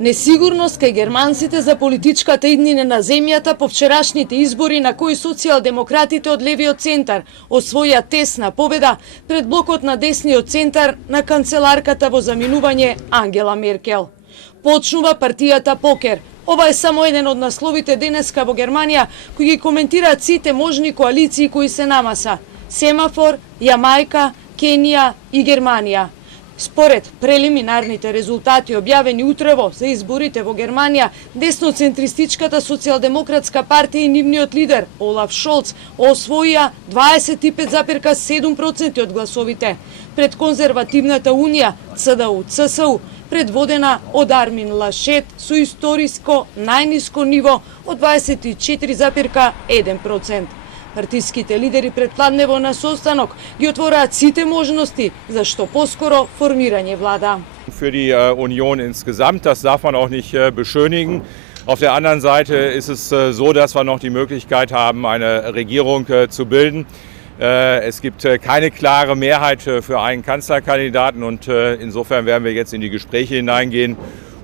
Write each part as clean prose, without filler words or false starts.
Несигурност кај германците за политичката иднина на земјата по вчерашните избори на кои социјалдемократите од левиот центар освоја тесна победа пред блокот на десниот центар на канцеларката во заминување Ангела Меркел. Почнува партијата Покер. Ова е само еден од насловите денеска во Германија кои ги коментираат сите можни коалиции кои се намаса: Семафор, Јамајка, Кенија и Германија. Според прелиминарните резултати објавени утрево за изборите во Германија, десноцентристичката социјалдемократска партија и нивниот лидер Олаф Шолц освоија 25,7% од гласовите, пред конзервативната унија ЦДУ-ЦСУ, предводена од Армин Лашет со историско најниско ниво од 24,1%. Партиските лидери предпладнево на состанок ги отвораат сите можности за што поскоро формирање влада. Für die Union insgesamt, das darf man auch nicht beschönigen. Auf der anderen Seite ist es so, dass wir noch die Möglichkeit haben, eine Regierung zu bilden. Es gibt keine klare Mehrheit für einen Kanzlerkandidaten und insofern werden wir jetzt in die Gespräche hineingehen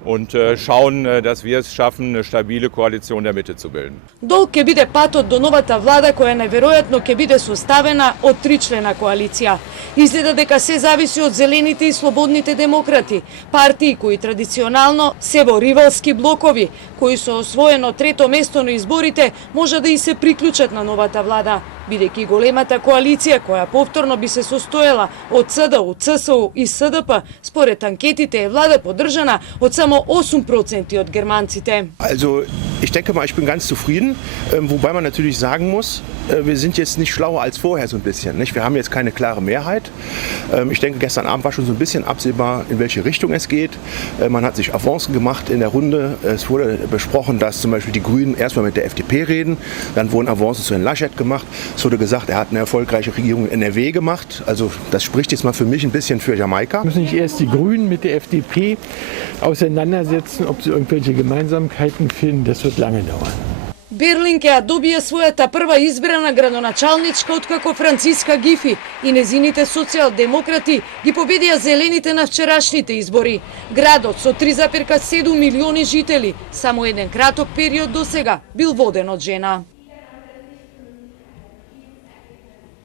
und schauen, dass wir es schaffen, eine stabile Koalition der Mitte zu bilden. Долг ќе биде патот до новата влада која најверојатно ќе биде составена од тричлена коалиција. Изгледа дека се зависи од зелените и слободните демократи, партии кои традиционално се во ривалски блокови, кои со освоено трето место на изборите може да и се приклучат на новата влада, бидејќи големата коалиција која повторно би се состоела од ЦДУ, ЦСУ и СДП, според анкетите е влада поддржана од само 8% од германците. Also, ich denke mal, ich bin ganz zufrieden, wobei man natürlich sagen muss, wir sind jetzt nicht schlauer als vorher so ein bisschen. Nicht? Wir haben jetzt keine klare Mehrheit. Ich denke, gestern Abend war schon so ein bisschen absehbar, in welche Richtung es geht. Man hat sich Avancen gemacht in der Runde. Es wurde besprochen, dass zum Beispiel die Grünen erstmal mit der FDP reden. Dann wurden Avancen zu Herrn Laschet gemacht. Es wurde gesagt, er hat eine erfolgreiche Regierung in NRW gemacht. Also das spricht jetzt mal für mich ein bisschen für Jamaika. Müssen nicht erst die Grünen mit der FDP auseinandersetzen, ob sie irgendwelche Gemeinsamkeiten finden. Das wird lange dauern. Берлин ќе ја добие својата прва избрана градоначалничка откако Франциска Гифи и незините социјалдемократи ги победија зелените на вчерашните избори. Градот со 3,7 милиони жители само еден краток период досега бил воден од жена.